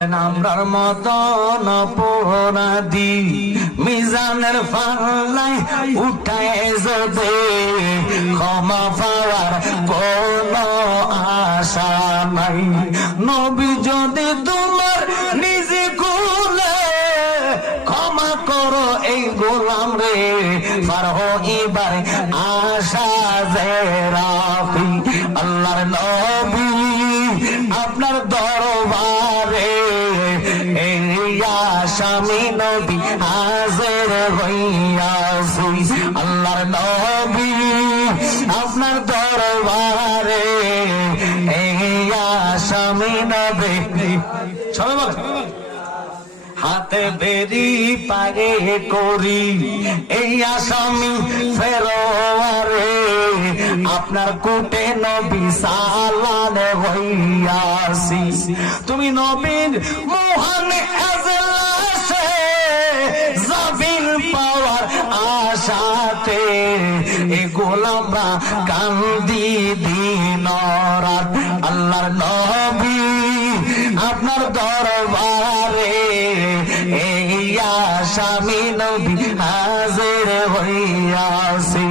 আমরার মতন অপরাধী মিজানের পাল্লায় উঠায় যদি ক্ষমা পাওয়ার কোন আশা নাই। নবী যদি তোমার নিজে কোলে ক্ষমা করো এই গোলাম রে, পার হইবার আশা যে রাখি। আল্লাহর নবী আপনার দরবারে আসামি নবী হাজির হইয়াছি। আল্লাহর নবী আপনার দরবারে আসামি নবী চলো হাতে বেরি পারে করি এই আসামি ফেরোয়ারে আপনার কোটে নবী সালানে হইয়াছি। তুমি নবীর মহান এজলাসে জাবিন পাওয়ার আশাতে এ গোলামরা কান্দি দিন রাত। আল্লাহর নবী আপনার দরবারে এই আসামি নবী হাজির হইয়াছি।